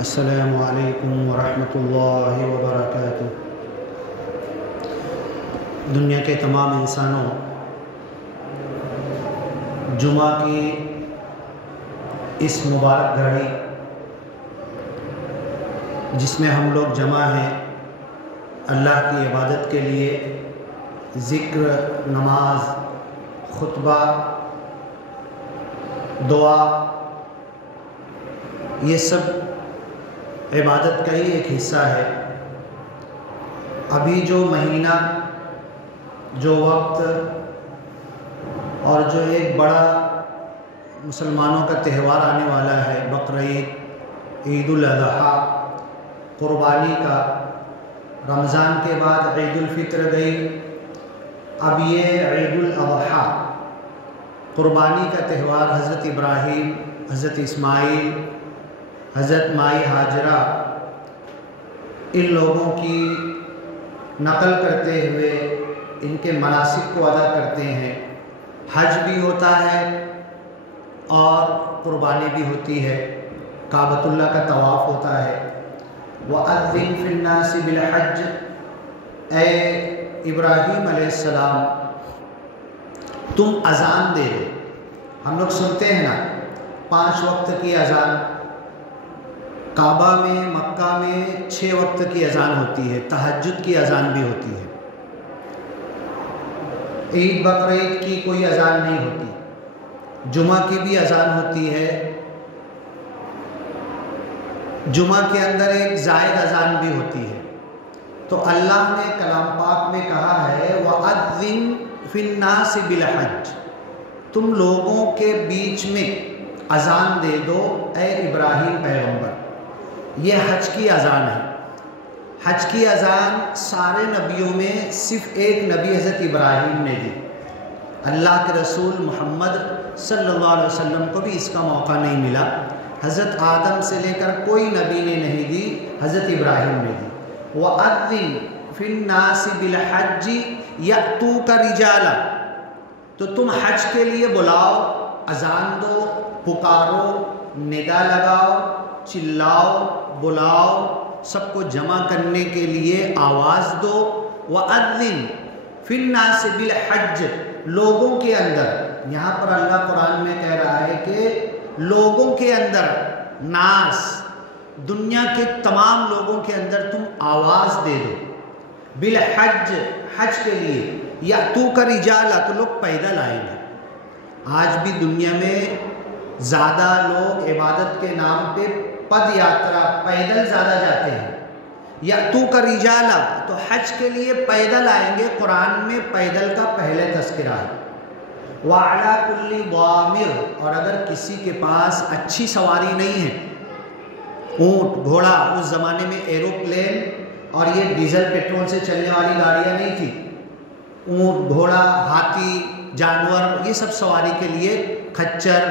السلام علیکم ورحمۃ اللہ وبرکاتہ۔ دنیا کے تمام انسانوں، جمعہ کی اس مبارک گھڑی جس میں ہم لوگ جمع ہیں اللہ کی عبادت کے لیے، ذکر، نماز، خطبہ، دعا، یہ سب عبادت کا ہی ایک حصہ ہے۔ ابھی جو مہینہ، جو وقت اور جو ایک بڑا مسلمانوں کا تہوار آنے والا ہے، بقرعید، عید الاضحیٰ، قربانی کا، رمضان کے بعد عید الفطر گئی، اب یہ عید الاضحیٰ، قربانی کا تہوار، حضرت ابراہیم، حضرت اسماعیل، حضرت مائی ہاجرہ، ان لوگوں کی نقل کرتے ہوئے ان کے مناسک کو ادا کرتے ہیں۔ حج بھی ہوتا ہے اور قربانی بھی ہوتی ہے، کعبۃ اللہ کا طواف ہوتا ہے۔ وَأَذِّن فِي النَّاسِ بِالْحَجِّ، اے ابراہیم علیہ السلام تم اذان دے دو۔ ہم لوگ سنتے ہیں نا 5 وقت کی اذان، کعبہ میں، مکہ میں 6 وقت کی اذان ہوتی ہے، تہجد کی اذان بھی ہوتی ہے۔ عید بقرعید کی کوئی اذان نہیں ہوتی، جمعہ کی بھی اذان ہوتی ہے۔ جمعہ کے اندر ایک زائد اذان بھی ہوتی ہے۔ تو اللہ نے کلام پاک میں کہا ہے وَأَذِّن فِي النَّاسِ بِالْحَجِّ، تم لوگوں کے بیچ میں اذان دے دو اے ابراہیم پیغمبر۔ یہ حج کی اذان ہے۔ حج کی اذان سارے نبیوں میں صرف ایک نبی حضرت ابراہیم نے دی۔ اللہ کے رسول محمد صلی اللہ علیہ وسلم کو بھی اس کا موقع نہیں ملا۔ حضرت آدم سے لے کر کوئی نبی نے نہیں دی، حضرت ابراہیم نے دی۔ وَأَذِّن فِي النَّاسِ بِالْحَجِّ يَأْتُوكَ رِجَالًا، تو تم حج کے لیے بلاؤ، اذان دو، پکارو، ندا لگاؤ، چلاؤ، بلاؤ، سب کو جمع کرنے کے لیے آواز دو۔ وَأَذِّن فِي النَّاسِ بِالْحَجِّ، لوگوں کے اندر، یہاں پر اللہ قرآن میں کہہ رہا ہے کہ لوگوں کے اندر، ناس، دنیا کے تمام لوگوں کے اندر تم آواز دے دو، بالحج، حج کے لیے، یأتوک رجالا، تو لوگ پیدل آئیں گے۔ آج بھی دنیا میں زیادہ لوگ عبادت کے نام پہ پد یاترا، پیدل زیادہ جاتے ہیں۔ یأتوک رجالا، تو حج کے لیے پیدل آئیں گے۔ قرآن میں پیدل کا پہلے تذکرہ ہے۔ وَعَلَى كُلِّ ضَامِرٍ، اور اگر کسی کے پاس اچھی سواری نہیں ہے، اونٹ، گھوڑا، اس زمانے میں ایروپلین اور یہ ڈیزل پیٹرول سے چلنے والی گاڑیاں نہیں تھی، اونٹ، گھوڑا، ہاتھی، جانور، یہ سب سواری کے لیے کھچر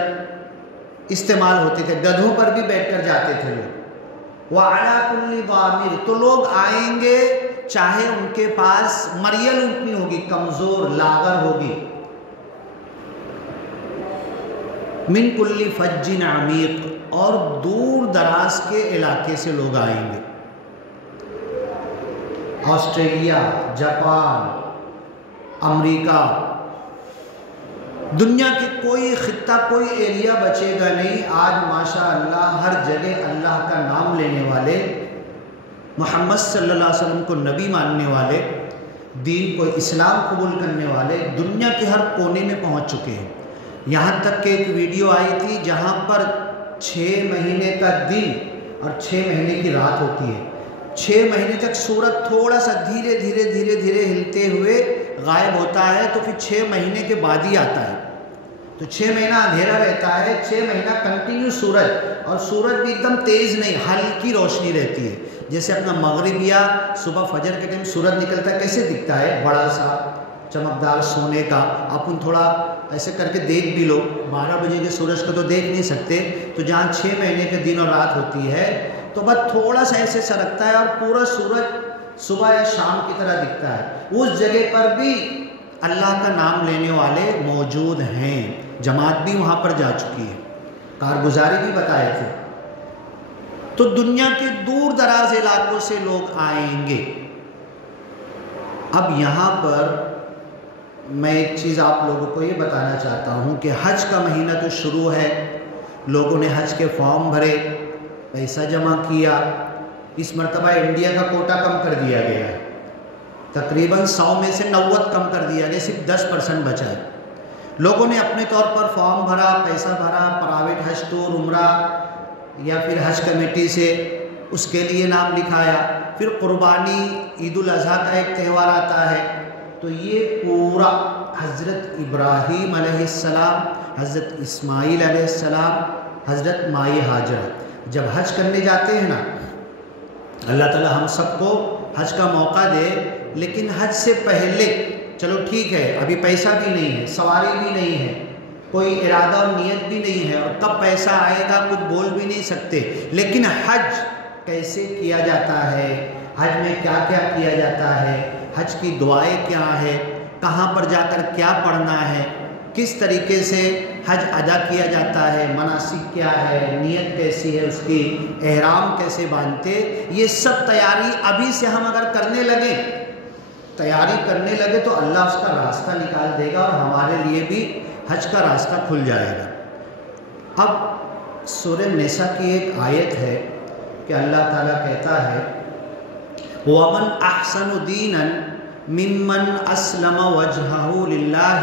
استعمال ہوتے تھے، گدھوں پر بھی بیٹھ کر جاتے تھے لوگ۔ وَعَلَى كُلِّ ضَامِرٍ، تو لوگ آئیں گے چاہے ان کے پاس مریل اونٹنی ہوگی، کمزور، لاغر ہوگی۔ من کل فج عمیق، اور دور دراز کے علاقے سے لوگ آئیں گے۔ آسٹریلیا، جاپان، امریکہ، دنیا کے کوئی خطہ، کوئی ایریا بچے گا نہیں۔ آج ماشاء اللہ ہر جگہ اللہ کا نام لینے والے، محمد صلی اللہ علیہ وسلم کو نبی ماننے والے، دین کو اسلام قبول کرنے والے دنیا کے ہر کونے میں پہنچ چکے ہیں۔ یہاں تک کہ ایک ویڈیو آئی تھی جہاں پر 6 مہینے کا دن اور 6 مہینے کی رات ہوتی ہے۔ 6 مہینے تک سورج تھوڑا سا دھیرے دھیرے دھیرے دھیرے ہلتے ہوئے غائب ہوتا ہے، تو پھر 6 مہینے کے بعد ہی آتا ہے۔ تو 6 مہینہ اندھیرا رہتا ہے، 6 مہینہ کنٹینیو سورج، اور سورج بھی ایک دم تیز نہیں، ہلکی روشنی رہتی ہے۔ جیسے اپنا مغرب یا صبح فجر کے ٹائم سورج نکلتا ہے، کیسے دکھتا ہے؟ بڑا سا چمکدار سونے کا۔ اپن تھوڑا ایسے کر کے دیکھ بھی لو، 12 بجے کے سورج کو تو دیکھ نہیں سکتے، تو جہاں 6 مہینے کے دن اور رات ہوتی ہے تو بس تھوڑا سا ایسے سرکتا ہے اور پورا سورج صبح یا شام کی طرح دکھتا ہے۔ اس جگہ پر بھی اللہ کا نام لینے والے موجود ہیں، جماعت بھی وہاں پر جا چکی ہے، کارگزاری بھی بتائے تھے۔ تو دنیا کے دور دراز علاقوں سے لوگ آئیں گے۔ اب یہاں پر میں ایک چیز آپ لوگوں کو یہ بتانا چاہتا ہوں کہ حج کا مہینہ تو شروع ہے، لوگوں نے حج کے فارم بھرے، پیسہ جمع کیا۔ اس مرتبہ انڈیا کا کوٹا کم کر دیا گیا ہے، تقریباً 100 میں سے 90 کم کر دیا گیا، صرف 10% بچا ہے۔ لوگوں نے اپنے طور پر فارم بھرا، پیسہ بھرا، پرائیویٹ حج ٹور، عمرہ یا پھر حج کمیٹی سے اس کے لیے نام لکھایا۔ پھر قربانی، عید الاضحیٰ کا ایک تہوار آتا ہے، تو یہ پورا حضرت ابراہیم علیہ السلام، حضرت اسماعیل علیہ السلام، حضرت مائی ہاجرہ جب حج کرنے جاتے ہیں نا، اللہ تعالی ہم سب کو حج کا موقع دے، لیکن حج سے پہلے چلو ٹھیک ہے، ابھی پیسہ بھی نہیں ہے، سواری بھی نہیں ہے، کوئی ارادہ اور نیت بھی نہیں ہے، اور کب پیسہ آئے گا کچھ بول بھی نہیں سکتے، لیکن حج کیسے کیا جاتا ہے، حج میں کیا کیا کیا جاتا ہے، حج کی دعائیں کیا ہے، کہاں پر جا کر کیا پڑھنا ہے، کس طریقے سے حج ادا کیا جاتا ہے، مناسک کیا ہے، نیت کیسی ہے اس کی، احرام کیسے باندھتے، یہ سب تیاری ابھی سے ہم اگر کرنے لگے تو اللہ اس کا راستہ نکال دے گا، اور ہمارے لیے بھی حج کا راستہ کھل جائے گا۔ اب سورہ نساء کی ایک آیت ہے کہ اللہ تعالیٰ کہتا ہے وَمَنْ أَحْسَنُ دِينًا مِمَّنْ أَسْلَمَ وَجْهَهُ لِلَّهِ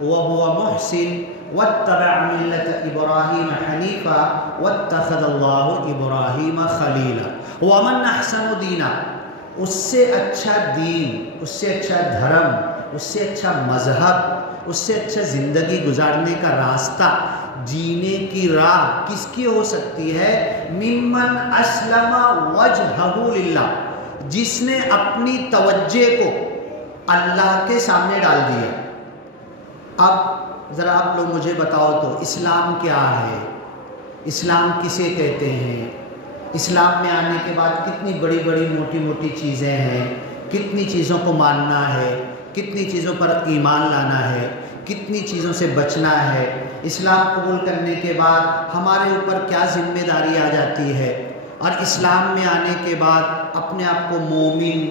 وَهُوَ مُحْسِنٌ وَاتَّبَعَ مِلَّةَ إِبْرَاهِيمَ حَنِيفًا وَاتَّخَذَ اللَّهُ إِبْرَاهِيمَ خَلِيلًا۔ وَمَنْ أَحْسَنُ دِينًا، اس سے اچھا دین، اس سے اچھا دھرم، اس سے اچھا مذہب، اس سے اچھا زندگی گزارنے کا راستہ، جینے کی راہ کس کی ہو سکتی ہے؟ ممن اسلم وجہہ للہ، جس نے اپنی توجہ کو اللہ کے سامنے ڈال دیا۔ اب ذرا آپ لوگ مجھے بتاؤ تو اسلام کیا ہے؟ اسلام کسے کہتے ہیں؟ اسلام میں آنے کے بعد کتنی بڑی بڑی موٹی موٹی چیزیں ہیں، کتنی چیزوں کو ماننا ہے، کتنی چیزوں پر ایمان لانا ہے، کتنی چیزوں سے بچنا ہے۔ اسلام قبول کرنے کے بعد ہمارے اوپر کیا ذمہ داری آ جاتی ہے، اور اسلام میں آنے کے بعد اپنے آپ کو مومن،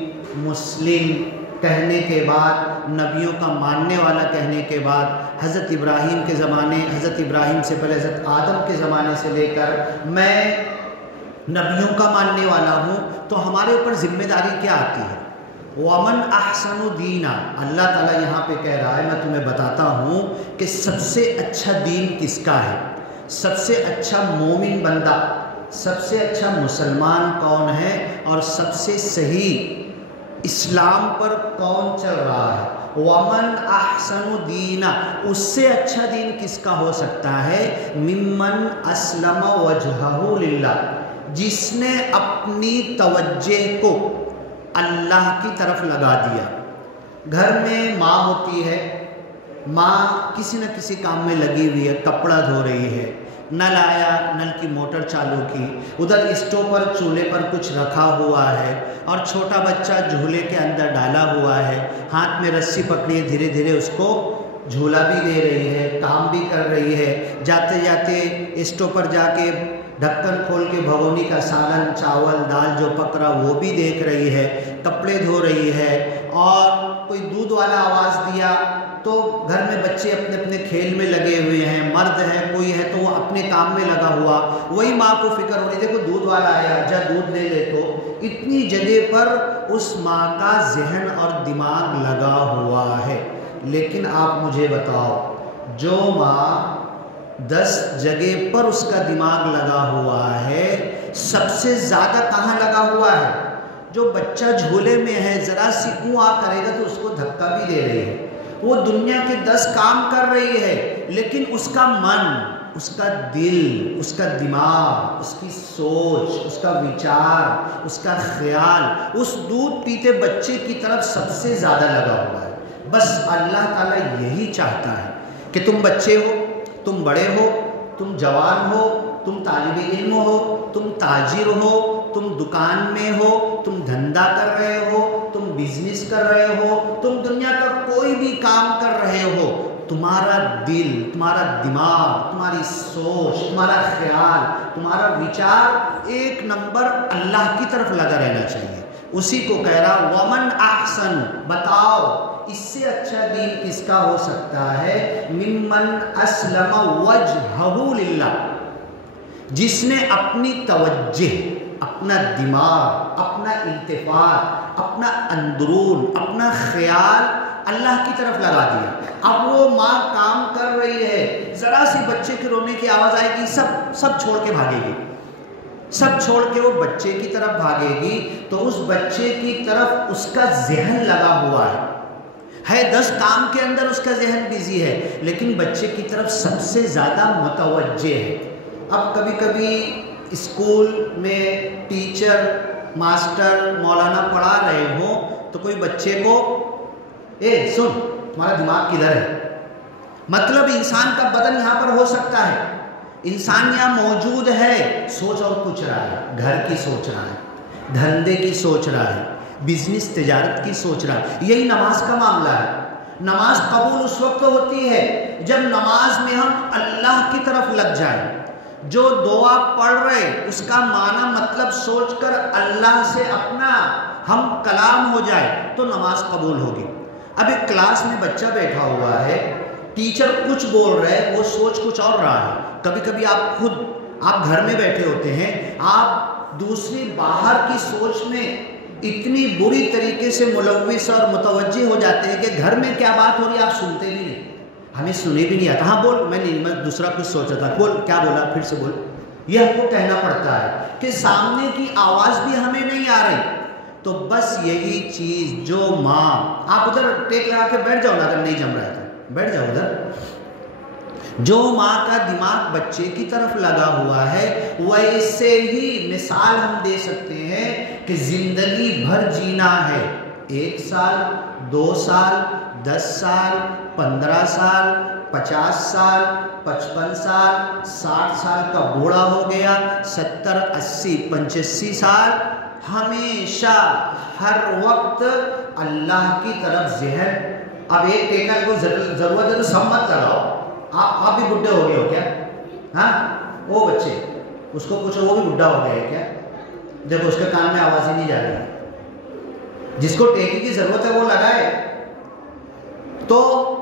مسلم کہنے کے بعد، نبیوں کا ماننے والا کہنے کے بعد، حضرت ابراہیم کے زمانے، حضرت ابراہیم سے پہلے حضرت آدم کے زمانے سے لے کر میں نبیوں کا ماننے والا ہوں، تو ہمارے اوپر ذمہ داری کیا آتی ہے؟ وَمَنْ أَحْسَنُ دِينًا، اللہ تعالیٰ یہاں پہ کہہ رہا ہے، میں تمہیں بتاتا ہوں کہ سب سے اچھا دین کس کا ہے، سب سے اچھا مومن بندہ، سب سے اچھا مسلمان کون ہے، اور سب سے صحیح اسلام پر کون چل رہا ہے۔ وَمَنْ أَحْسَنُ دِينًا، اس سے اچھا دین کس کا ہو سکتا ہے؟ مِمَّنْ أَسْلَمَ وَجْهَهُ لِلَّهِ، جس نے اپنی توجہ کو اللہ کی طرف لگا دیا۔ گھر میں ماں ہوتی ہے، ماں کسی نہ کسی کام میں لگی ہوئی ہے، کپڑا دھو رہی ہے، نل آیا، نل کی موٹر چالو کی، ادھر اسٹو پر چولہے پر کچھ رکھا ہوا ہے، اور چھوٹا بچہ جھولے کے اندر ڈالا ہوا ہے، ہاتھ میں رسی پکڑی، دھیرے دھیرے اس کو جھولا بھی دے رہی ہے، کام بھی کر رہی ہے، جاتے جاتے اسٹو پر جا کے ڈھکن کھول کے بھگونی کا سالن، چاول، دال جو پک رہا وہ بھی دیکھ رہی ہے، کپڑے دھو رہی ہے، اور کوئی دودھ والا آواز دیا تو گھر میں بچے اپنے اپنے کھیل میں لگے ہوئے ہیں، مرد ہے کوئی ہے تو وہ اپنے کام میں لگا ہوا، وہی ماں کو فکر ہو رہی، دیکھو دودھ والا آیا، جا دودھ لے لے، تو اتنی جگہ پر اس ماں کا ذہن اور دماغ لگا ہوا ہے۔ لیکن آپ مجھے بتاؤ، جو ماں 10 جگہ پر اس کا دماغ لگا ہوا ہے، سب سے زیادہ کہاں لگا ہوا ہے؟ جو بچہ جھولے میں ہے ذرا سی اوں آ کرے گا تو اس کو دھکا بھی دے رہی ہے، وہ دنیا کے 10 کام کر رہی ہے، لیکن اس کا من، اس کا دل، اس کا دماغ، اس کی سوچ، اس کا وچار، اس کا خیال اس دودھ پیتے بچے کی طرف سب سے زیادہ لگا ہوا ہے۔ بس اللہ تعالیٰ یہی چاہتا ہے کہ تم بچے ہو، تم بڑے ہو، تم جوان ہو، تم طالب علم ہو، تم تاجر ہو، تم دکان میں ہو، تم دھندا کر رہے ہو، تم بزنس کر رہے ہو، تم دنیا کا کوئی بھی کام کر رہے ہو، تمہارا دل، تمہارا دماغ، تمہاری سوچ، تمہارا خیال، تمہارا وچار ایک نمبر اللہ کی طرف لگا رہنا چاہیے۔ اسی کو کہہ رہا ومن احسن، بتاؤ اس سے اچھا دین کس کا ہو سکتا ہے، ممن اسلم وجہہ للہ، جس نے اپنی توجہ، اپنا دماغ، اپنا التفات، اپنا اندرون، اپنا خیال اللہ کی طرف لگا دیا۔ اب وہ ماں کام کر رہی ہے، ذرا سی بچے کے رونے کی آواز آئے گی، سب چھوڑ کے بھاگے گی، سب چھوڑ کے وہ بچے کی طرف بھاگے گی، تو اس بچے کی طرف اس کا ذہن لگا ہوا ہے 10 کام کے اندر اس کا ذہن بزی ہے، لیکن بچے کی طرف سب سے زیادہ متوجہ ہے۔ اب کبھی کبھی اسکول میں ٹیچر، ماسٹر، مولانا پڑھا رہے ہوں تو کوئی بچے کو سن تمہارا دماغ کدھر ہے، مطلب انسان کا بدن یہاں پر ہو سکتا ہے، انسان یہاں موجود ہے، سوچ اور کچھ رہا ہے، گھر کی سوچ رہا ہے، دھندے کی سوچ رہا ہے، بزنس تجارت کی سوچ رہا ہے۔ یہی نماز کا معاملہ ہے۔ نماز قبول اس وقت ہوتی ہے جب نماز میں ہم اللہ کی طرف لگ جائیں، جو دعا پڑھ رہے اس کا معنی مطلب سوچ کر اللہ سے اپنا ہم کلام ہو جائے تو نماز قبول ہوگی۔ اب ایک کلاس میں بچہ بیٹھا ہوا ہے، ٹیچر کچھ بول رہے، وہ سوچ کچھ اور رہا ہے۔ کبھی کبھی آپ گھر میں بیٹھے ہوتے ہیں، آپ دوسری باہر کی سوچ میں اتنی بری طریقے سے ملوث اور متوجہ ہو جاتے ہیں کہ گھر میں کیا بات ہو رہی ہے آپ سنتے بھی نہیں، ہمیں سنے بھی نہیں آتا۔ ہاں بول، میں دوسرا کچھ سوچ رہا تھا، بول کیا بولا، پھر سے بول۔ یہ ہم کو کہنا پڑتا ہے کہ سامنے کی آواز بھی ہمیں نہیں آ رہی۔ تو بس یہی چیز جو ماں، آپ ادھر ٹیک لگا کے بیٹھ جاؤ نا، اگر نہیں جم رہا ہے تو بیٹھ جاؤ ادھر۔ جو ماں کا دماغ بچے کی طرف لگا ہوا ہے، ویسے ہی مثال ہم دے سکتے ہیں کہ زندگی بھر جینا ہے، 1 سال، 2 سال، 10 سال، 15 سال، 50 سال، 55 سال، 60 سال کا بوڑھا ہو گیا، 70، 80، 85 سال، ہمیشہ ہر وقت اللہ کی طرف ذہن۔ اب ایک ٹیکل کو ضرورت ہے تو سب مت لگاؤ، آپ بھی بڈھے ہو گئے ہو کیا؟ ہاں وہ بچے، اس کو پوچھو وہ بھی بڈھا ہو گیا ہے کیا؟ دیکھو اس کے کان میں آواز ہی نہیں جا رہی۔ جس کو ٹیکی کی ضرورت ہے وہ لگائے۔ تو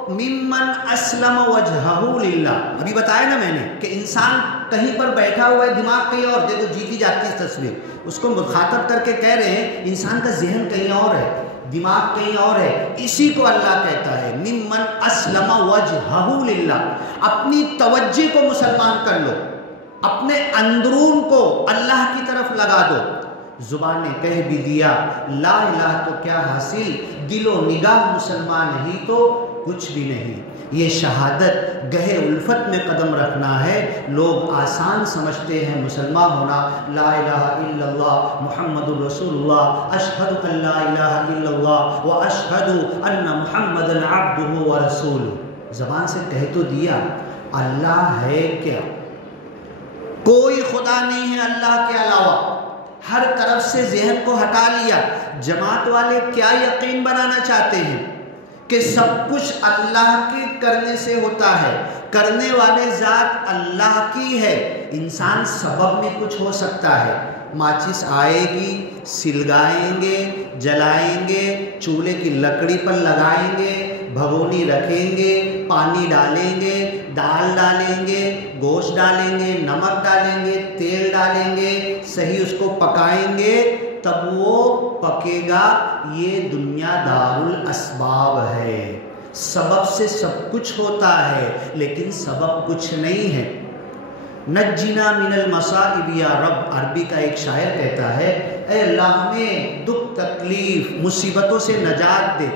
ممن اسلم وجہہ للہ، ابھی بتایا نا میں نے کہ انسان کہیں پر بیٹھا ہوا ہے، دماغ کہیں اور، دیکھو جیتی جاتی ہے تصویر، اس کو مخاطب کر کے کہہ رہے ہیں انسان کا ذہن کہیں اور ہے، دماغ کہیں اور ہے۔ اسی کو اللہ کہتا ہے ممن اسلم وجہہ للہ، اپنی توجہ کو مسلمان کر لو، اپنے اندرون کو اللہ کی طرف لگا دو۔ زبان نے کہہ بھی دیا لا الہ تو کیا حاصل، دل و نگاہ مسلمان ہی تو کچھ بھی نہیں۔ یہ شہادت گہے الفت میں قدم رکھنا ہے۔ لوگ آسان سمجھتے ہیں مسلمان ہونا، لا الہ الا اللہ محمد رسول اللہ، اشہد ان لا الہ الا اللہ و اشہد ان محمد عبدہ و رسولہ۔ زبان سے کہہ تو دیا، اللہ ہے کیا؟ کوئی خدا نہیں ہے اللہ کے علاوہ، ہر طرف سے ذہن کو ہٹا لیا۔ جماعت والے کیا یقین بنانا چاہتے ہیں کہ سب کچھ اللہ کے کرنے سے ہوتا ہے، کرنے والے ذات اللہ کی ہے، انسان سبب میں کچھ ہو سکتا ہے۔ ماچس آئے گی، سلگائیں گے، جلائیں گے، چولہے کی لکڑی پر لگائیں گے، بھگونی رکھیں گے، پانی ڈالیں گے، دال ڈالیں گے، گوشت ڈالیں گے، نمک ڈالیں گے، تیل ڈالیں گے، صحیح اس کو پکائیں گے، تب وہ پکے گا۔ یہ دنیا دار الاسباب ہے، سبب سے سب کچھ ہوتا ہے لیکن سبب کچھ نہیں ہے۔ نجنا من المصائب یا رب، عربی کا ایک شاعر کہتا ہے اے اللہ ہمیں دکھ تکلیف مصیبتوں سے نجات دے،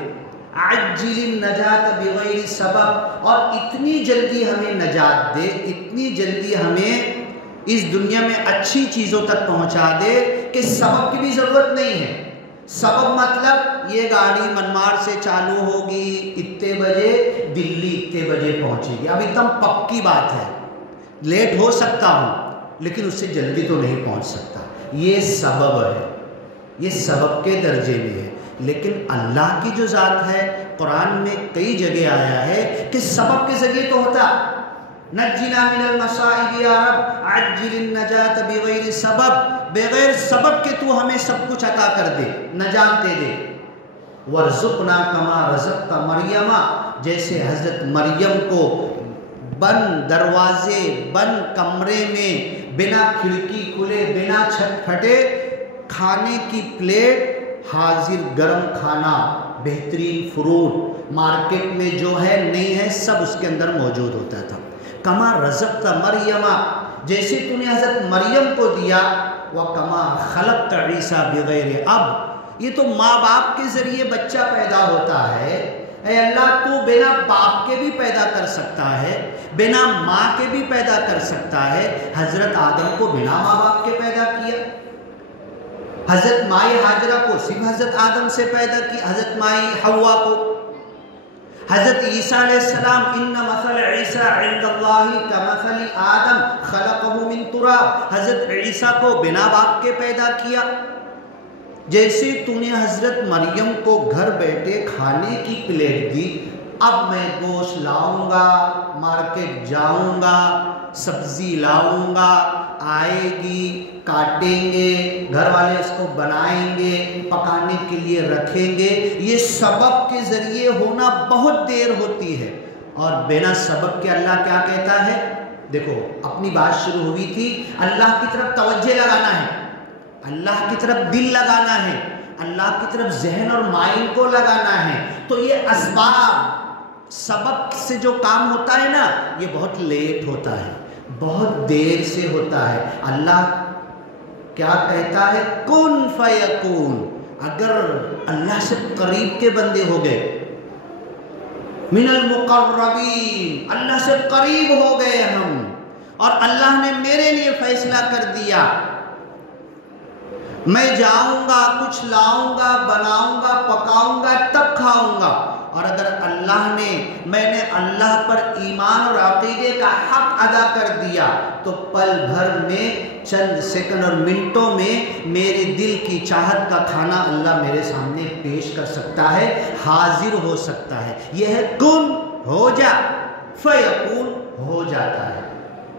عجل النجات بغیر سبب، اور اتنی جلدی ہمیں نجات دے، اتنی جلدی ہمیں اس دنیا میں اچھی چیزوں تک پہنچا دے کہ سبب کی بھی ضرورت نہیں ہے۔ سبب مطلب یہ گاڑی منمار سے چالو ہوگی، اتنے بجے دلی اتنے بجے پہنچے گی، اب ایک دم پکی بات ہے، لیٹ ہو سکتا ہوں لیکن اس سے جلدی تو نہیں پہنچ سکتا، یہ سبب ہے، یہ سبب کے درجے میں ہے۔ لیکن اللہ کی جو ذات ہے، قرآن میں کئی جگہ آیا ہے کہ سبب کے ذریعے تو ہوتا، نجنا من المصائب یا رب عجل النجات بغیر سبب، بغیر سبب کے تو ہمیں سب کچھ عطا کر دے، نجات دے دے۔ ورزقنا کما رزقت مریم، جیسے حضرت مریم کو بند دروازے، بند کمرے میں، بنا کھڑکی کھلے، بنا چھت پھٹے، کھانے کی پلیٹ حاضر، گرم کھانا، بہترین فروٹ، مارکیٹ میں جو ہے نہیں ہے سب اس کے اندر موجود ہوتا تھا۔ کما رزقت مریم، جیسے تو نے حضرت مریم کو دیا، وَكَمَا خَلَقْتَ عِيسَى بِغَيْرِ اب، یہ تو ماں باپ کے ذریعے بچہ پیدا ہوتا ہے، اے اللہ تو بنا باپ کے بھی پیدا کر سکتا ہے، بنا ماں کے بھی پیدا کر سکتا ہے۔ حضرت آدم کو بنا ماں باپ کے پیدا کیا، حضرت مائی حاجرہ کو صرف حضرت آدم سے پیدا کیا، حضرت مائی حوا کو، حضرت عیسیٰ علیہ السلام ان مثل عیسیٰ عند اللہ کمثل آدم خلقہ من تراب، حضرت عیسیٰ کو بنا باپ کے پیدا کیا۔ جیسے تو نے حضرت مریم کو گھر بیٹھے کھانے کی پلیٹ دی، اب میں گوشت لاؤں گا، مارکیٹ جاؤں گا، سبزی لاؤں گا، آئے گی، کاٹیں گے، گھر والے اس کو بنائیں گے، پکانے کے لیے رکھیں گے، یہ سبب کے ذریعے ہونا بہت دیر ہوتی ہے۔ اور بنا سبب کے اللہ کیا کہتا ہے؟ دیکھو اپنی بات شروع ہوئی تھی، اللہ کی طرف توجہ لگانا ہے، اللہ کی طرف دل لگانا ہے، اللہ کی طرف ذہن اور مائنڈ کو لگانا ہے۔ تو یہ اسباب، سبب سے جو کام ہوتا ہے نا، یہ بہت لیٹ ہوتا ہے، بہت دیر سے ہوتا ہے۔ اللہ کیا کہتا ہے؟ کن فیکون۔ اگر اللہ سے قریب کے بندے ہو گئے، من المقربین، اللہ سے قریب ہو گئے ہم، اور اللہ نے میرے لیے فیصلہ کر دیا، میں جاؤں گا، کچھ لاؤں گا، بناؤں گا، پکاؤں گا، تب کھاؤں گا۔ اور اگر اللہ نے، میں نے اللہ پر ایمان اور عقیدے کا حق ادا کر دیا، تو پل بھر میں، چند سیکنڈ اور منٹوں میں میرے دل کی چاہت کا کھانا اللہ میرے سامنے پیش کر سکتا ہے، حاضر ہو سکتا ہے۔ یہ ہے کن ہو جا، فیکون ہو جاتا ہے،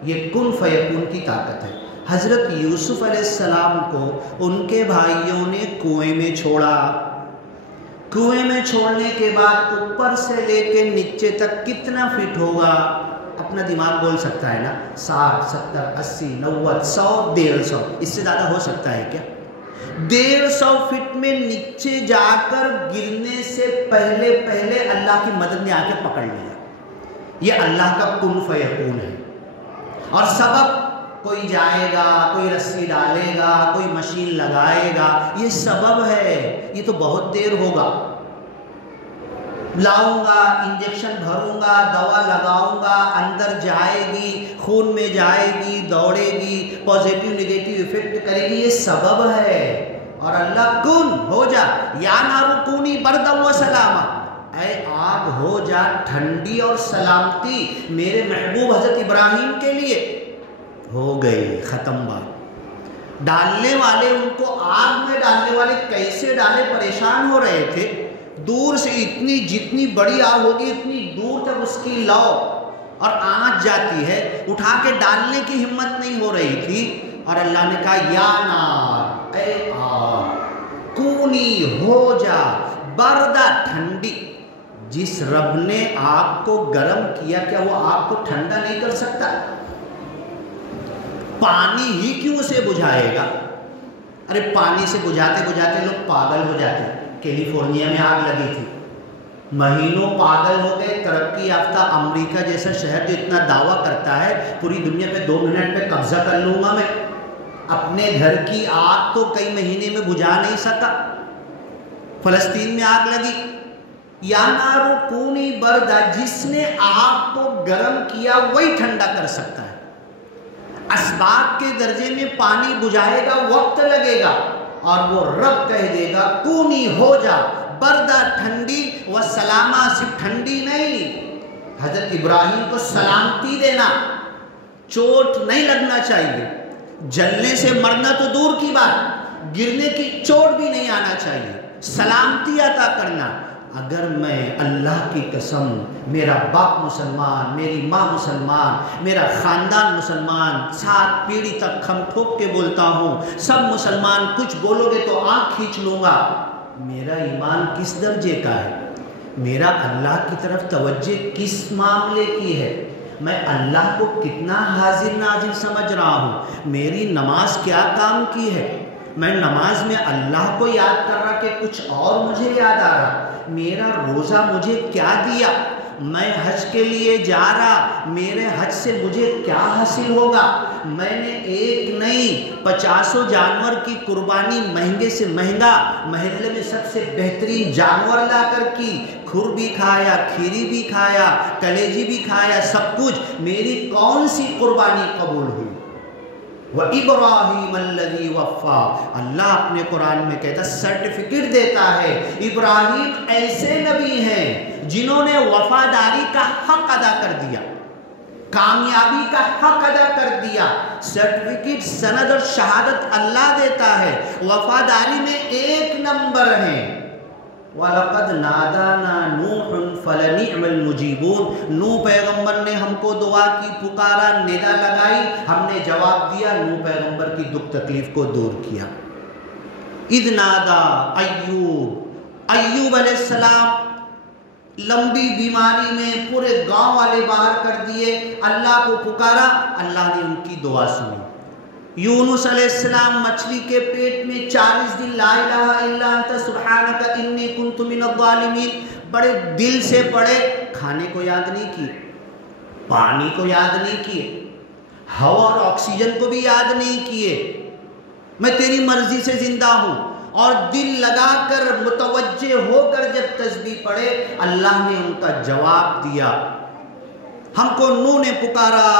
یہ کن فیکون کی طاقت ہے۔ حضرت یوسف علیہ السلام کو ان کے بھائیوں نے کنویں میں چھوڑا، کنویں میں چھوڑنے کے بعد اوپر سے لے کے نیچے تک کتنا فٹ ہوگا؟ اپنا دماغ بول سکتا ہے نا، 60 70 80 90 100 150، اس سے زیادہ ہو سکتا ہے کیا؟ 150 فٹ میں نیچے جا کر گرنے سے پہلے اللہ کی مدد نے آ کے پکڑ لیا۔ یہ اللہ کا کن فیکون ہے۔ اور سبب، کوئی جائے گا، کوئی رسی ڈالے گا، کوئی مشین لگائے گا، یہ سبب ہے، یہ تو بہت دیر ہوگا۔ لاؤں گا، انجیکشن بھروں گا، دوا لگاؤں گا، اندر جائے گی، خون میں جائے گی، دوڑے گی، پازیٹیو نگیٹیو ایفیکٹ کرے گی، یہ سبب ہے۔ اور اللہ کن ہو جا، یا نارو کونی بردا و سلاما، اے آگ ہو جا ٹھنڈی اور سلامتی میرے محبوب حضرت ابراہیم کے لیے۔ ہو گئی، ختم بات۔ ڈالنے والے، ان کو آگ میں ڈالنے والے کیسے ڈالے، پریشان ہو رہے تھے، دور سے اتنی، جتنی بڑی آگ ہوگی اتنی دور تک اس کی لو اور آنچ جاتی ہے، اٹھا کے ڈالنے کی ہمت نہیں ہو رہی تھی۔ اور اللہ نے کہا یا نار، اے آگ کونی ہو جا بردہ، ٹھنڈی۔ جس رب نے آگ کو گرم کیا، کیا وہ آگ کو ٹھنڈا نہیں کر سکتا؟ پانی ہی کیوں اسے بجھائے گا؟ ارے پانی سے بجھاتے بجھاتے لوگ پاگل ہو جاتے۔ کیلیفورنیا میں آگ لگی تھی، مہینوں پاگل ہو گئے. ترقی یافتہ امریکہ جیسا شہر جو اتنا دعویٰ کرتا ہے پوری دنیا پہ 2 منٹ میں قبضہ کر لوں گا میں، اپنے گھر کی آگ تو کئی مہینے میں بجھا نہیں سکا. فلسطین میں آگ لگی، یا نارو کونی بردا، جس نے آگ کو گرم کیا وہی ٹھنڈا کر سکتا ہے. اسباب کے درجے میں پانی بجھائے گا وقت لگے گا، اور وہ رب کہہ دے گا کونی ہو جا بردہ ٹھنڈی، و سلامہ صرف ٹھنڈی نہیں، حضرت ابراہیم کو سلامتی دینا، چوٹ نہیں لگنا چاہیے، جلنے سے مرنا تو دور کی بات، گرنے کی چوٹ بھی نہیں آنا چاہیے، سلامتی عطا کرنا. اگر میں اللہ کی قسم، میرا باپ مسلمان، میری ماں مسلمان، میرا خاندان مسلمان، 7 پیڑھی تک کھم ٹھوک کے بولتا ہوں، سب مسلمان، کچھ بولو گے تو آنکھ کھینچ لوں گا، میرا ایمان کس درجے کا ہے؟ میرا اللہ کی طرف توجہ کس معاملے کی ہے؟ میں اللہ کو کتنا حاضر ناظر سمجھ رہا ہوں؟ میری نماز کیا کام کی ہے؟ میں نماز میں اللہ کو یاد کر رہا کہ کچھ اور مجھے یاد آ رہا؟ میرا روزہ مجھے کیا دیا؟ میں حج کے لیے جا رہا، میرے حج سے مجھے کیا حاصل ہوگا؟ میں نے ایک نہیں 50 جانور کی قربانی، مہنگے سے مہنگا، محلے میں سب سے بہترین جانور لا کر کی، کھر بھی کھایا، کھیری بھی کھایا، کلیجی بھی کھایا، سب کچھ. میری کون سی قربانی قبول ہوئی؟ وَإِبْرَاهِيمَ الَّذِي وَفَّى، اللہ اپنے قرآن میں کہتا، سرٹیفکیٹ دیتا ہے. ابراہیم ایسے نبی ہیں جنہوں نے وفاداری کا حق ادا کر دیا، کامیابی کا حق ادا کر دیا. سرٹیفکیٹ، سند اور شہادت اللہ دیتا ہے، وفاداری میں 1 نمبر ہیں. وَلَقَدْ نَادَانَا نُوحٌ فَلَنِعْمَ الْمُجِيبُونَ، نوح پیغمبر نے ہم کو دعا کی، پکارا، ندا لگائی، ہم نے جواب دیا. نوح پیغمبر کی دکھ تکلیف کو دور کیا. اِذْ نَادَا ایوب علیہ السلام لمبی بیماری میں پورے گاؤں والے باہر کر دیے، اللہ کو پکارا، اللہ نے ان کی دعا سنی. یونس علیہ السلام مچھلی کے پیٹ میں 40 دن لا الہ الا انت سبحانک انی کنت من الظالمین، بڑے دل سے پڑھے، کھانے کو یاد نہیں کیے، پانی کو یاد نہیں کیے، ہوا اور آکسیجن کو بھی یاد نہیں کیے. میں تیری مرضی سے زندہ ہوں، اور دل لگا کر متوجہ ہو کر جب تسبیح پڑھے، اللہ نے ان کا جواب دیا. ہم کو نوح نے پکارا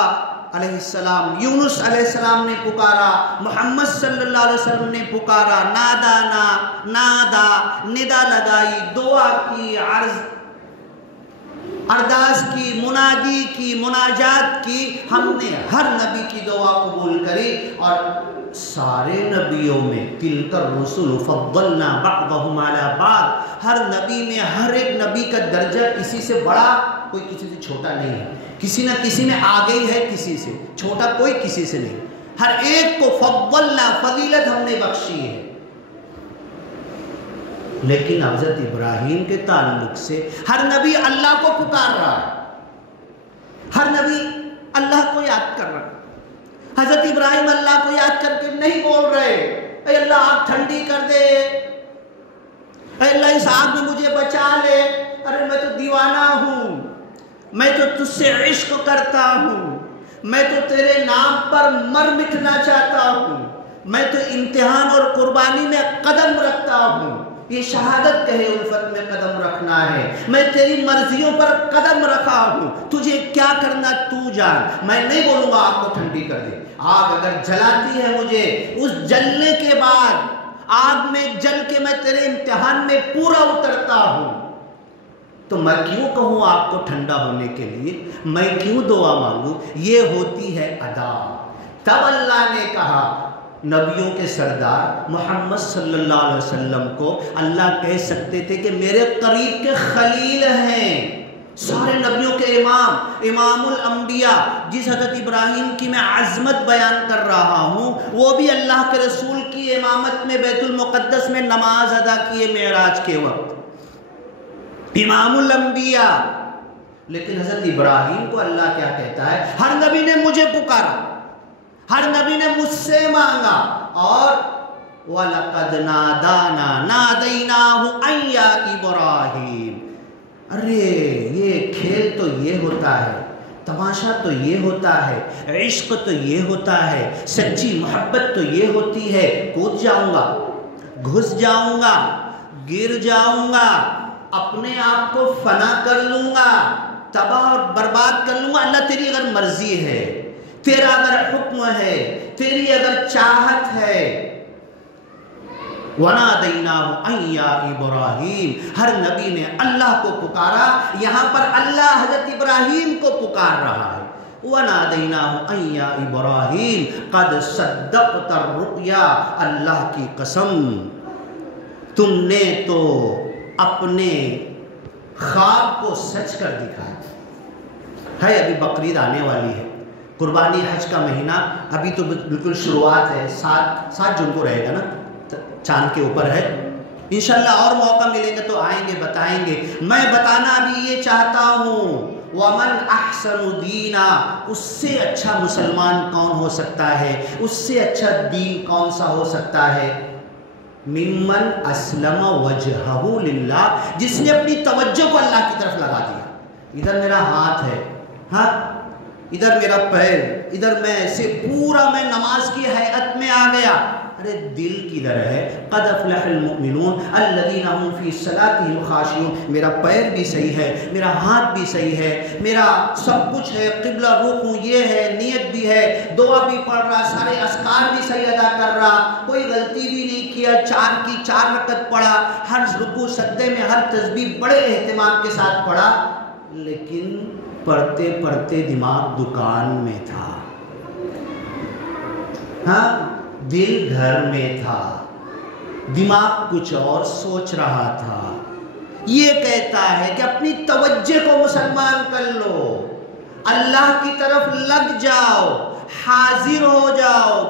علیہ السلام، یونس علیہ السلام نے پکارا، محمد صلی اللہ علیہ وسلم نے پکارا، نادا ندا لگائی، دعا کی، ارداس کی، منادی کی، مناجات کی. ہم نے ہر نبی کی دعا قبول کری، اور سارے نبیوں میں تلک الرسل فضلنا بعضهم علی بعض، ہر نبی میں ہر ایک نبی کا درجہ کسی سے بڑا، کوئی کسی سے چھوٹا نہیں ہے. کسی نہ کسی میں آگے ہی ہے، کسی سے چھوٹا کوئی کسی سے نہیں. ہر ایک کو فضلنا، فضیلت ہم نے بخشی ہے. لیکن حضرت ابراہیم کے تعلق سے ہر نبی اللہ کو پکار رہا ہے، ہر نبی اللہ کو یاد کر رہا ہے. حضرت ابراہیم اللہ کو یاد کر کے نہیں بول رہے اے اللہ آگ ٹھنڈی کر دے، اے اللہ اس آگ میں مجھے بچا لے، ارے میں تو دیوانہ ہوں، میں تو تجھ سے عشق کرتا ہوں، میں تو تیرے نام پر مر مٹنا چاہتا ہوں، میں تو امتحان اور قربانی میں قدم رکھتا ہوں. یہ شہادت کہے الفت میں قدم رکھنا ہے. میں تیری مرضیوں پر قدم رکھا ہوں، تجھے کیا کرنا تو جان. میں نہیں بولوں گا آگ کو ٹھنڈی کر دے. آگ اگر جلاتی ہے مجھے، اس جلنے کے بعد آگ میں جل کے میں تیرے امتحان میں پورا اترتا ہوں، تو میں کیوں کہوں آپ کو ٹھنڈا ہونے کے لیے، میں کیوں دعا مانگوں؟ یہ ہوتی ہے ادا. تب اللہ نے کہا نبیوں کے سردار محمد صلی اللہ علیہ وسلم کو اللہ کہہ سکتے تھے کہ میرے قریب کے خلیل ہیں، سارے نبیوں کے امام الانبیاء. جس حضرت ابراہیم کی میں عظمت بیان کر رہا ہوں، وہ بھی اللہ کے رسول کی امامت میں بیت المقدس میں نماز ادا کیے معراج کے وقت، امام الانبیاء. لیکن حضرت ابراہیم کو اللہ کیا کہتا ہے؟ ہر نبی نے مجھے پکارا، ہر نبی نے مجھ سے مانگا. اور وَلَقَدْ نَادَانَا نَادَيْنَاهُ أَن يَا إِبْرَاهِيمُ، ارے یہ کھیل تو یہ ہوتا ہے، تماشا تو یہ ہوتا ہے، عشق تو یہ ہوتا ہے، سچی محبت تو یہ ہوتی ہے، کود جاؤں گا، گھس جاؤں گا، گر جاؤں گا، اپنے آپ کو فنا کر لوں گا، تباہ اور برباد کر لوں گا۔ اللہ تیری اگر مرضی ہے، تیرا اگر حکم ہے، تیری اگر چاہت ہے، وَنَادَيْنَاهُ أَن يَا إِبْرَاهِيمُ، ہر نبی نے اللہ کو پکارا، یہاں پر اللہ حضرت ابراہیم کو پکار رہا ہے۔ وَنَادَيْنَاهُ أَن يَا إِبْرَاهِيمُ قَدْ صَدَّقْتَ الرُّؤْيَا، اللہ کی قسم تم نے تو اپنے خواب کو سچ کر دکھایا ہے۔ ابھی بقرعید آنے والی ہے، قربانی حج کا مہینہ ابھی تو بالکل شروعات ہے، 7 جون کو رہے گا نا، چاند کے اوپر ہے۔ انشاءاللہ اور موقع ملیں گے تو آئیں گے، بتائیں گے۔ میں بتانا ابھی یہ چاہتا ہوں، وَمَنْ أَحْسَنُ دِينًا، اس سے اچھا مسلمان کون ہو سکتا ہے، اس سے اچھا دین کون سا ہو سکتا ہے؟ ممن اسلم وجہہ للہ، جس نے اپنی توجہ کو اللہ کی طرف لگا دیا۔ ادھر میرا ہاتھ ہے، ہاں ادھر میرا پیر، ادھر میں ایسے پورا میں نماز کی ہیئت میں آ گیا، ارے دل کدھر ہے؟ قد افلح المؤمنون الذین هم فی صلاتهم خاشعون، میرا پیر بھی صحیح ہے، میرا ہاتھ بھی صحیح ہے، میرا سب کچھ ہے، قبلہ رخ ہوں، یہ ہے، نیت بھی ہے، دعا بھی پڑھ رہا، سارے اذکار بھی صحیح ادا کر رہا، کوئی غلطی بھی نہیں کیا، 4 کی 4 رکعت پڑھا، ہر رکوع سجدے میں ہر تسبیح بڑے اہتمام کے ساتھ پڑھا، لیکن پڑھتے پڑھتے دماغ دکان میں تھا، ہاں دل گھر میں تھا، دماغ کچھ اور سوچ رہا تھا۔ یہ کہتا ہے کہ اپنی توجہ کو مسلمان کر لو، اللہ کی طرف لگ جاؤ، حاضر ہو جاؤ،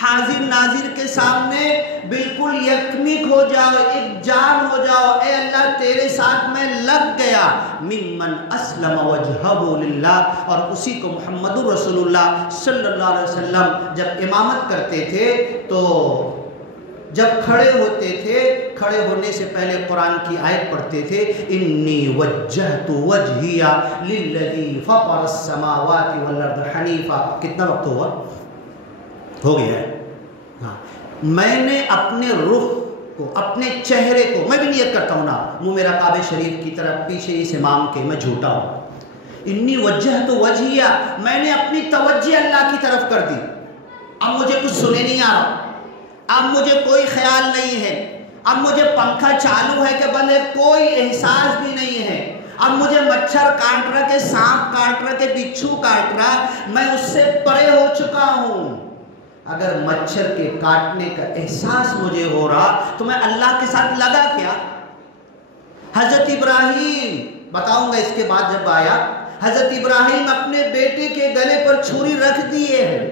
حاضر ناظر کے سامنے بالکل یکمک ہو جاؤ، ایک جان ہو جاؤ، اے اللہ تیرے ساتھ میں لگ گیا۔ ممن اسلم وجہہ للہ، اور اسی کو محمد رسول اللہ صلی اللہ علیہ وسلم جب امامت کرتے تھے تو جب کھڑے ہوتے تھے، کھڑے ہونے سے پہلے قرآن کی آیت پڑھتے تھے، انی وجہت وجہی للذی فطر السماوات والارض حنیفا۔ کتنا وقت ہوا؟ ہو گیا ہے، ہاں میں نے اپنے رخ کو، اپنے چہرے کو، میں بھی نیت کرتا ہوں نا، منہ میرا کعبہ شریف کی طرف، پیچھے اس امام کے، میں جھوٹا ہوں۔ انی وجہت وجہیہ، میں نے اپنی توجہ اللہ کی طرف کر دی، اب مجھے کچھ سنے نہیں آ رہا، اب مجھے کوئی خیال نہیں ہے، اب مجھے پنکھا چالو ہے کہ بند ہے کوئی احساس بھی نہیں ہے، اب مجھے مچھر کاٹ رہا کہ سانپ کاٹ رہا کہ بچھو کاٹ رہا، میں اس سے پرے ہو چکا ہوں۔ اگر مچھر کے کاٹنے کا احساس مجھے ہو رہا تو میں اللہ کے ساتھ لگا کیا؟ حضرت ابراہیم، بتاؤں گا اس کے بعد جب آیا، حضرت ابراہیم اپنے بیٹے کے گلے پر چھری رکھ دیے ہیں،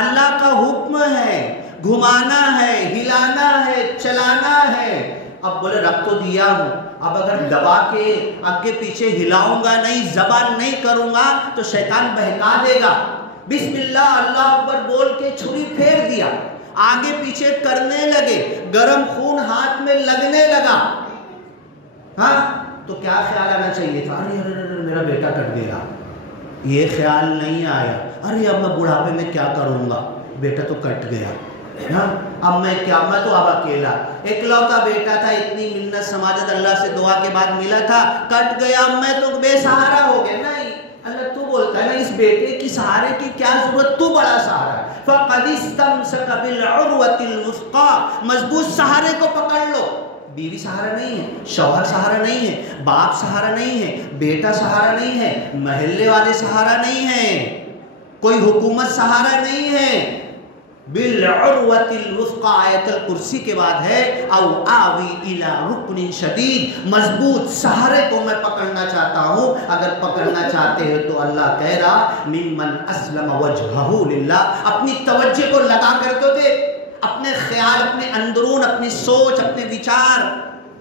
اللہ کا حکم ہے، گھمانا ہے، ہلانا ہے، چلانا ہے، اب بولے رکھ تو دیا ہوں، اب اگر دبا کے آگے پیچھے ہلاؤں گا نہیں، زبان نہیں کروں گا تو شیطان بہکا دے گا۔ بسم اللہ اللہ اکبر بول کے چھری پھیر دیا، آگے پیچھے کرنے لگے، گرم خون ہاتھ میں لگنے لگا، ہاں تو کیا خیال آنا چاہیے تھا؟ ارے میرا بیٹا کٹ گیا، یہ خیال نہیں آیا، ارے اب میں بڑھاپے میں کیا کروں گا، بیٹا تو کٹ گیا، اب میں کیا، میں تو اب اکیلا، اکلوتا بیٹا تھا، اتنی منت سماجت اللہ سے دعا کے بعد ملا تھا، کٹ گیا، میں تو بے سہارا ہو گیا۔ نہیں، اللہ تو بولتا ہے نا اس بیٹے کی سہارے کی کیا ضرورت، تو بڑا سہارا ہے۔ فَقَدِ اسْتَمْسَكَ بِالْعُرْوَةِ الْوُثْقَىٰ، مضبوط سہارے کو پکڑ لو۔ بیوی سہارا نہیں ہے، شوہر سہارا نہیں ہے، باپ سہارا نہیں ہے، بیٹا سہارا نہیں ہے، محلے والے سہارا نہیں ہیں، کوئی حکومت سہارا نہیں ہے۔ بالعروۃ الوثقی، آیت الکرسی کے بعد ہے او آوی الی رکن شدید، مضبوط سہارے کو میں پکڑنا چاہتا ہوں۔ اگر پکڑنا چاہتے ہیں تو اللہ کہہ رہا ممن اسلم وجہہ للہ، اپنی توجہ کو لگا کر تو دے، اپنے خیال، اپنے اندرون، اپنی سوچ، اپنے وچار،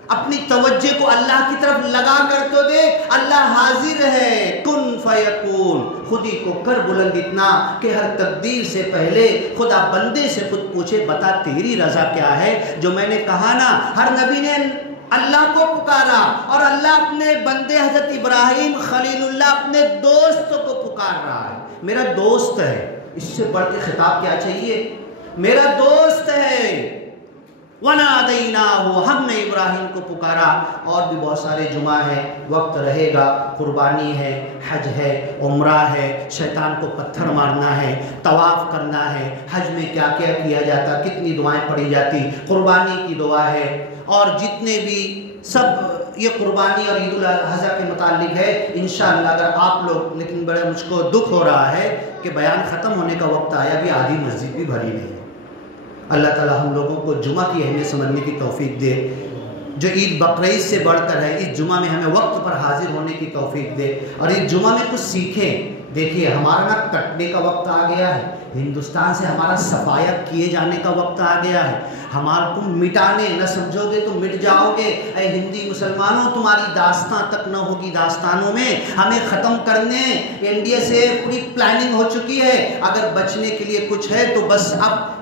اپنی توجہ کو اللہ کی طرف لگا کر تو دے، اللہ حاضر ہے، کن فیکون، خودی کو کر بلند اتنا کہ ہر تقدیر سے پہلے خدا بندے سے خود پوچھے بتا تیری رضا کیا ہے۔ جو میں نے کہا نا، ہر نبی نے اللہ کو پکارا، اور اللہ اپنے بندے حضرت ابراہیم خلیل اللہ اپنے دوست کو پکار رہا ہے، میرا دوست ہے، اس سے بڑھ کے خطاب کیا چاہیے؟ میرا دوست ہے۔ وَنَادَيْنَاهُ، ہم نے ابراہیم کو پکارا۔ اور بھی بہت سارے جمعہ ہیں، وقت رہے گا، قربانی ہے، حج ہے، عمرہ ہے، شیطان کو پتھر مارنا ہے، طواف کرنا ہے، حج میں کیا کیا کیا جاتا، کتنی دعائیں پڑھی جاتی، قربانی کی دعا ہے، اور جتنے بھی سب یہ قربانی اور عید الاضحیٰ کے متعلق ہے انشاءاللہ۔ اگر آپ لوگ، لیکن بڑے مجھ کو دکھ ہو رہا ہے کہ بیان ختم ہونے کا وقت آیا، بھی آدھی مسجد بھی بھری نہیں ہے۔ اللہ تعالی ہم لوگوں کو جمعہ کی اہمیت سمجھنے کی توفیق دے، جو عید بقرعید سے بڑھ کر ہے، اس جمعہ میں ہمیں وقت پر حاضر ہونے کی توفیق دے، اور اس جمعہ میں کچھ سیکھیں۔ دیکھیے ہمارا نا کٹنے کا وقت آ گیا ہے، ہندوستان سے ہمارا صفایت کیے جانے کا وقت آ گیا ہے، ہمارا تم مٹانے نہ سمجھو گے تو مٹ جاؤ گے۔ اے ہندی مسلمانوں، تمہاری داستان تک نہ ہوگی، داستانوں میں ہمیں ختم کرنے انڈیا سے پوری پلاننگ ہو چکی ہے۔ اگر بچنے کے لیے کچھ ہے تو بس اب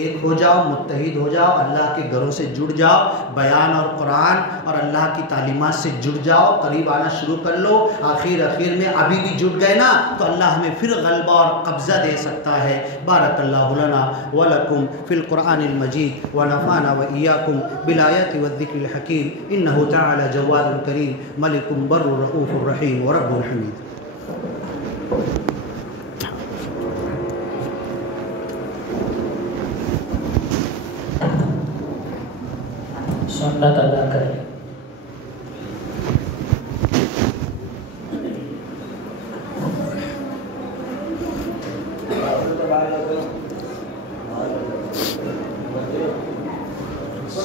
ایک ہو جاؤ، متحد ہو جاؤ، اللہ کے گھروں سے جڑ جاؤ، بیان اور قرآن اور اللہ کی تعلیمات سے جڑ جاؤ، قریب آنا شروع کر لو۔ آخر میں ابھی بھی جڑ گئے نا تو اللہ ہمیں پھر غلبہ اور قبضہ دے سکتا ہے۔ بارک اللہ لنا ولکم فی القرآن المجید، ونفعنا وإیاکم بالآیات والذکر الحکیم، انہ تعالی جواد کریم، ملک بر رؤوف الرحیم ورب الحمید۔ سنت ادا کریں۔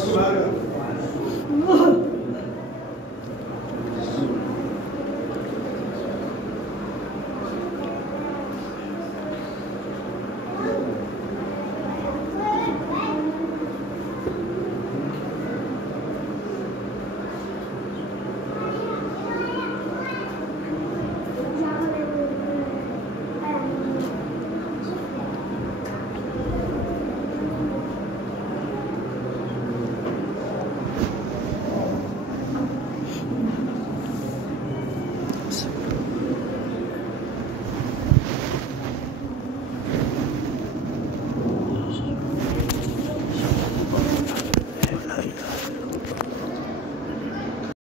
Gracias.